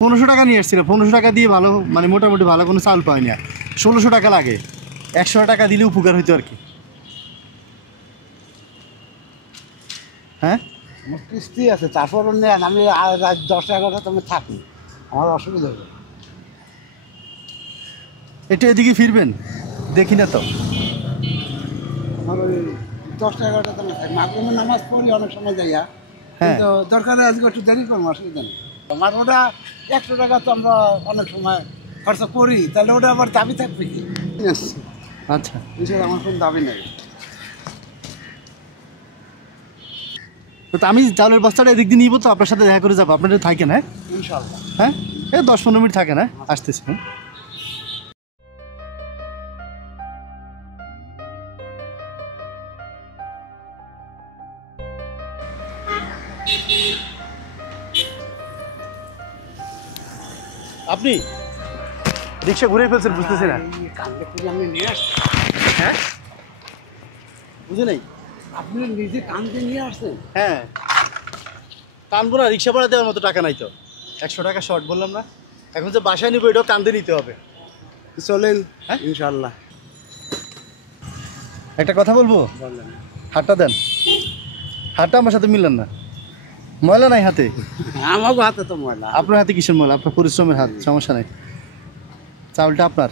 1500 টাকা নিয়ে এসেছিল, 1500 টাকা দিয়ে ভালো মানে মোটামুটি ভালো কোনো চাল পাই না। 1600 টাকা লাগে, 100 টাকা দিলে উপকার হইতো আর কি। হ্যাঁ আমার কিস্তি আছে, তারপরও নেন, আমি রাত 10-11টা তুমি থাকি, আমার অসুবিধা হবে। একটু এদিকে ফিরবেন, দেখি না তো। আমার ওই 10-11টা তুমি থাকি, মাগরিবের নামাজ পড়ি অনেক সময় যাইয়া, হ্যাঁ কিন্তু দরকারে আজকে একটু দেরি করবো, অসুবিধা নেই। আমার ওটা 100 টাকা তো আমরা অনেক সময় খরচা করি, তাহলে ওটা আবার দাবি থাকবে কি? আচ্ছা এছাড়া আমার কোনো দাবি নেই। তো আমি চাউলের বস্তাটা এদিক দিয়ে নিব, তো আপনার সাথে দেখা করে যাবো। আপনারা থাকেন? হ্যাঁ ইনশাল্লাহ। হ্যাঁ এই 10-15 মিনিট থাকেন, হ্যাঁ আসতেছি। হ্যাঁ আপনি রিক্সা ঘুরে ফেলছেন, বুঝতেছি না। এই কান্দে করে আমি নিয়ে আসছি। হ্যাঁ বুঝে নেই। আপনি নিজে কান্দে নিয়ে আসছেন? হ্যাঁ টানবো না, রিক্সা ভাড়া দেওয়ার মতো টাকা নাই তো। 100 টাকা শর্ট বললাম না, এখন যে বাসায় নিবো এটাও কান্দে নিতে হবে। চলেন। হ্যাঁ ইনশাল্লাহ। একটা কথা বলবো, বললেন। হাতটা দেন। হাতটা আমার সাথে মিললেন না, ময়লা নাই হাতে। আমাকে হাতে তো ময়লা। আপনার হাতে কিসের ময়লা? আপনার পরিশ্রমের হাত, সমস্যা নাই। চাউলটা আপনার,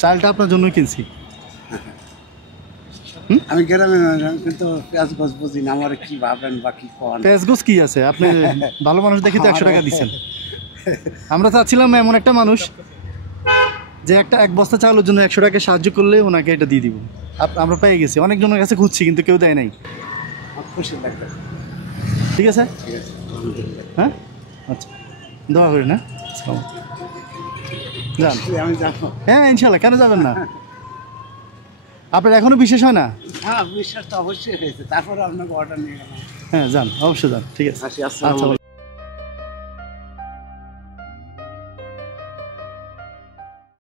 চাউলটা আপনার জন্যই কিনছি। আমি গ্রামে কিন্তু পেঁয়াজ গছ বুঝি না, আমার কি ভাবেন বা কি কন। পেঁয়াজগোছ কি আছে? আপনি ভালো মানুষ দেখি তো 100 টাকা দিচ্ছেন। আমরা চাচ্ছিলাম এমন একটা মানুষ যে এক বস্তা চাউলের জন্য 100 টাকা সাহায্য করলে ওনাকে এটা দিয়ে দিব। আমরা পেয়ে গেছি, অনেকজনের কাছে খুঁজছি কিন্তু কেউ দেয় নাই। আমার খুশি লাগবে। ঠিক আছে ঠিক আছে, আলহামদুলিল্লাহ। হ্যাঁ আচ্ছা, দোয়া করি না। যান। আমি যাবো। হ্যাঁ ইনশাল্লাহ, কেন যাবেন না? আপনার এখনো বিশেষ হয় না? হ্যাঁ, বিশ্বাস তো অবশ্যই হয়েছে, তারপরে আপনাকে অর্ডার নিয়ে গেলাম। হ্যাঁ যান, অবশ্যই যান। ঠিক আছে, আসি, আসসালামু আচ্ছা।